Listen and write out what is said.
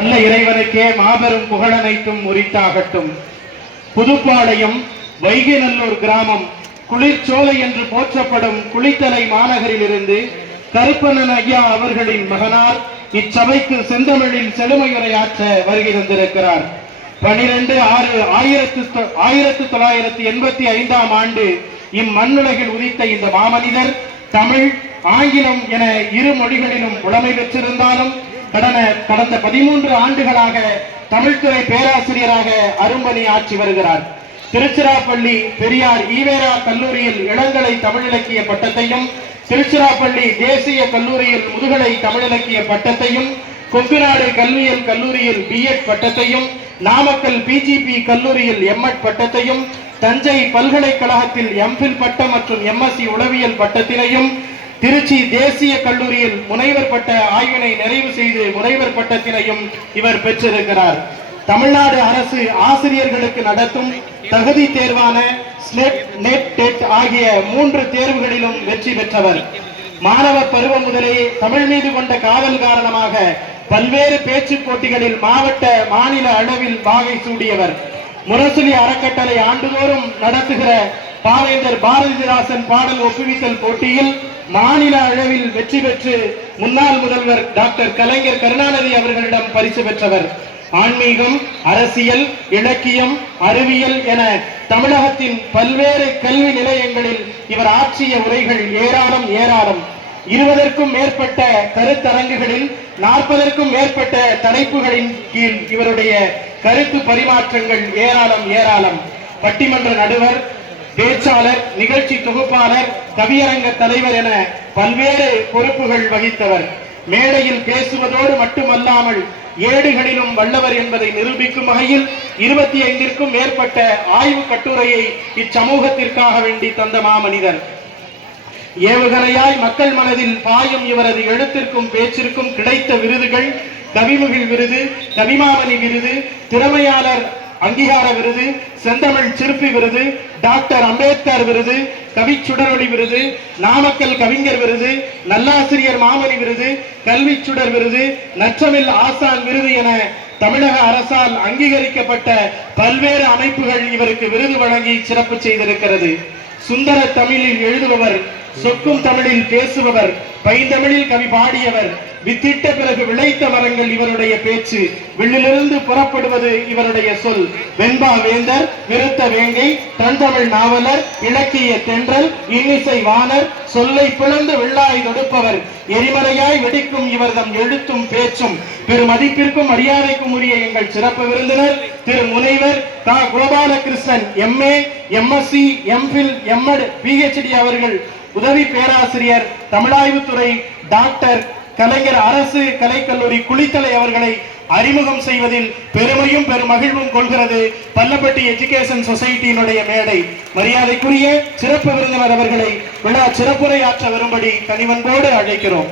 நல்ல இறைவனுக்கே மாபெரும் புகழனைத்தும் உரித்தாகட்டும். புதுப்பாளையம் வைகைநல்லூர் கிராமம் குளிர்ச்சோலை என்று போற்றப்படும் குளித்தலை மாநகரில் இருந்து கருப்பண்ணன் ஐயா அவர்களின் மகனார் இச்சபைக்கு செந்தமிழில் செழுமையுரையாற்ற வருகை தந்திருக்கிறார். 12/6/1985 ஆண்டு இம்மண்ணுலகில் உதித்த இந்த மாமனிதர் தமிழ் ஆங்கிலம் என இரு மொழிகளிலும் புலமை பெற்றிருந்தாலும் கடந்த 13 ஆண்டுகளாக தமிழ்துறை பேராசிரியராக அரும்பணி ஆற்றி வருகிறார். திருச்சிராப்பள்ளி பெரியார் ஈவேரா கல்லூரியில் இளங்கலை தமிழ் இலக்கிய பட்டத்தையும், திருச்சிராப்பள்ளி தேசிய கல்லூரியில் முதுகலை தமிழ் இலக்கிய பட்டத்தையும், கொங்குநாடு கல்வியியல் கல்லூரியில் பிஎட் பட்டத்தையும், நாமக்கல் பிஜிபி கல்லூரியில் எம்எட் பட்டத்தையும், தஞ்சை பல்கலைக்கழகத்தில் எம்பில் பட்டம் மற்றும் எம்எஸ்சி உளவியல் பட்டத்தினையும், திருச்சி தேசிய கல்லூரியில் முனைவர் பட்ட ஆய்வினை நிறைவு செய்து முனைவர் பட்டத்தினையும் இவர் பெற்றிருக்கிறார். தமிழ்நாடு அரசு ஆசிரியர்களுக்கு நடத்தும் தகுதி தேர்வான நெட் ஆகிய 3 தேர்வுகளிலும் வெற்றி பெற்றவர். மாணவ பருவம் முதலே தமிழ் மீது கொண்ட காதல் காரணமாக பல்வேறு பேச்சு போட்டிகளில் மாவட்ட மாநில அளவில் வாகை சூடியவர். முரசொலி அறக்கட்டளை ஆண்டுதோறும் நடத்துகிற பாவேந்தர் பாரதிதாசன் பாடல் ஒப்புவித்தல் போட்டியில் மாநில அளவில் வெற்றி பெற்று முன்னாள் முதல்வர் டாக்டர் கலைஞர் கருணாநிதி அவர்களிடம் பரிசு பெற்றவர். ஆன்மீகம், அரசியல், இலக்கியம், அறிவியல் என தமிழகத்தின் பல்வேறு கல்வி நிலையங்களில் இவர் ஆற்றிய உரைகள் ஏராளம். 20க்கும் மேற்பட்ட கருத்தரங்குகளில் 40க்கும் மேற்பட்ட தலைப்புகளின் கீழ் இவருடைய கருத்து பரிமாற்றங்கள் ஏராளம். பட்டிமன்ற நடுவர், பேச்சாளர், நிகழ்ச்சி தொகுப்பாளர், கவியரங்க தலைவர் என பல்வேறு பொறுப்புகள் வகித்தவர். மேடையில் பேசுவதோடு மட்டுமல்லாமல் ஏடுகளிலும் வல்லவர் என்பதை நிரூபிக்கும் வகையில் 25க்கும் மேற்பட்ட ஆய்வு கட்டுரையை இச்சமூகத்திற்காக வேண்டி தந்த மாமனிதர். ஏவுகணையாய் மக்கள் மனதில் பாயும் இவரது எழுத்திற்கும் பேச்சிற்கும் கிடைத்த விருதுகள்: கவிமுகில் விருது, கவிமாமணி விருது, திறமையாளர் அங்கீகார விருது, செந்தமிழ் சிற்பி விருது, டாக்டர் அம்பேத்கர் விருது, கவிச்சுடரொளி விருது, நாமக்கல் கவிஞர் விருது, நல்லாசிரியர் மாமணி விருது, கல்வி சுடர் விருது, நற்றமிழ் ஆசான் விருது என தமிழக அரசால் அங்கீகரிக்கப்பட்ட பல்வேறு அமைப்புகள் இவருக்கு விருது வழங்கி சிறப்பு செய்திருக்கிறது. சுந்தர தமிழில் எழுதுபவர், சொக்கும் தமிழில் பேசுபவர், பைந்தமிழில் கவி பாடியவர், வித்திட்ட பிறகு விளைத்த மரங்கள் இவருடைய பேச்சு, வில்லிலிருந்து புறப்படுவது இவருடைய சொல், வெண்பா வேந்தர், விருத்த வேங்கை, தன்தமிழ் நாவலர், இலக்கிய தென்றல், இன்னிசை வாணர், சொல்லை பிளந்து வெள்ளாய் தொடுப்பவர், எரிமலையாய் வெடிக்கும் இவர்தம் எழுத்தும் பேச்சும், பெருமதிப்பிற்கும் மரியாதைக்கும் உரிய எங்கள் சிறப்பு விருந்தினர் திரு முனைவர் கா. Gopalakrishnan MA, MSc, MPhil, MEd, PhD அவர்கள், உதவி பேராசிரியர், தமிழாய்வுத்துறை, டாக்டர் கலைஞர் அரசு கலைக்கல்லூரி குளித்தலை அவர்களை அறிமுகம் செய்வதில் பெருமையும் பெருமகிழ்வும் கொள்கிறது பல்லப்பட்டி எஜுகேஷன் சொசைட்டியினுடைய மேடை. மரியாதைக்குரிய சிறப்பு விருந்தினர் அவர்களை விழா சிறப்புரையாற்ற வரும்படி கனிவன்போடு அழைக்கிறோம்.